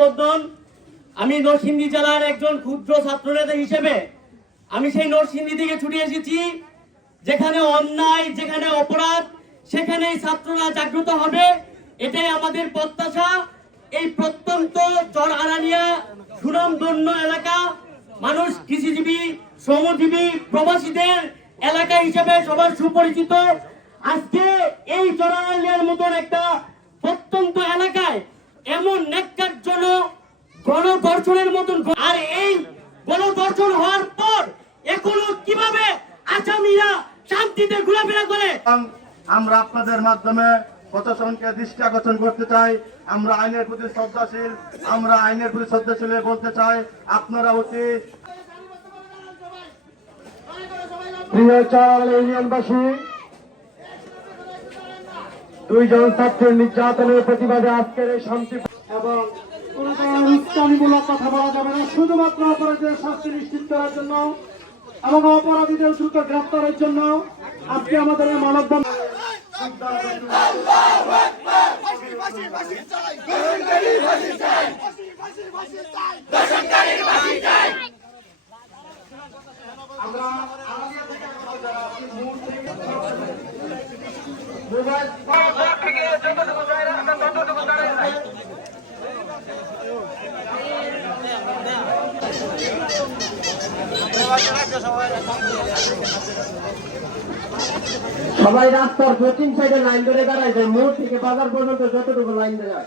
অভ্যর্থন। আমি নরসিংদী জেলার একজন ক্ষুদ্র ছাত্রনেতা হিসেবে আমি সেই নরসিংদী থেকে ছুটে এসেছি। যেখানে অন্যায়, যেখানে অপরাধ, সেখানেই ছাত্ররা জাগ্রত হবে, এটাই আমাদের প্রত্যাশা। এই প্রত্যন্ত চরআরানিয়া সুনামধন্য এলাকা, মানুষ কৃষিজীবী, শ্রমজীবী, প্রবাসীদের এলাকা হিসেবে সবার সুপরিচিত। আজকে এই চরআরানিয়ার মতন একটা প্রত্যন্ত এলাকায় এমন ন্যাক্কারজনক গণধর্ষণের মতন, আর এই গণধর্ষণ হওয়ার পর এখনো কিভাবে আসামিরা শান্তিতে ঘোরাফেরা করে। আমরা আপনাদের মাধ্যমে প্রশাসনকে দৃষ্টি আকর্ষণ করতে চাই। আমরা আইনের প্রতি শ্রদ্ধাশীল, আমরা আইনের প্রতি শ্রদ্ধাশীল বলতে চাই আপনারা অতি প্রিয় চরআরানিয়া ইউনিয়নবাসী, দুইজন ছাত্রের নির্যাতনের প্রতিবাদে আজকের এই শান্তি এবং কোন ধরনের উস্কানিমূলক কথা বলা যাবে না। শুধুমাত্র অপরাধীদের শাস্তি নিশ্চিত করার জন্য এবং অপরাধীদের দ্রুত গ্রেপ্তারের জন্য আজকে আমাদের এই মানববন্ধন। সবাই রাস্তার দক্ষিণ সাইডে লাইন ধরে দাঁড়ায় যায়, মোড় থেকে বাজার পর্যন্ত যতটুকু লাইন দেওয়া